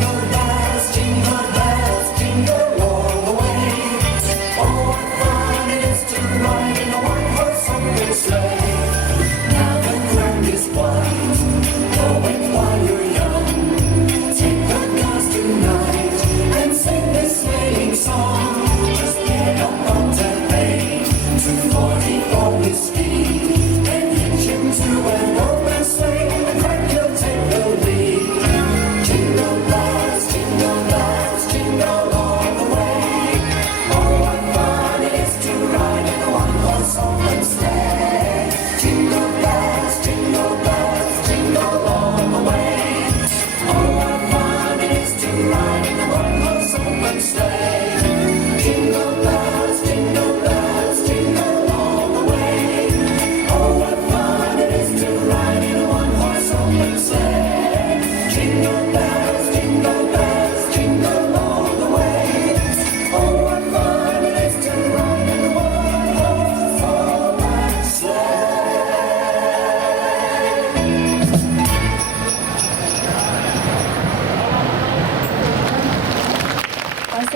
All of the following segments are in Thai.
know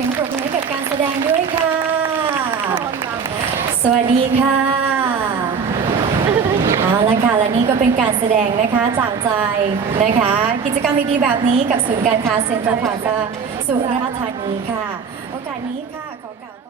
สียงปรบมือให้กับการแสดงด้วยค่ะ สวัสดีค่ะ เอาละค่ะ และนี่ก็เป็นการแสดงนะคะจากใจนะคะ กิจกรรมดีๆแบบนี้กับศูนย์การค้าเซ็นทรัลพลาซาสุราษฎร์ธานีค่ะ โอกาสนี้ค่ะขอกล่าว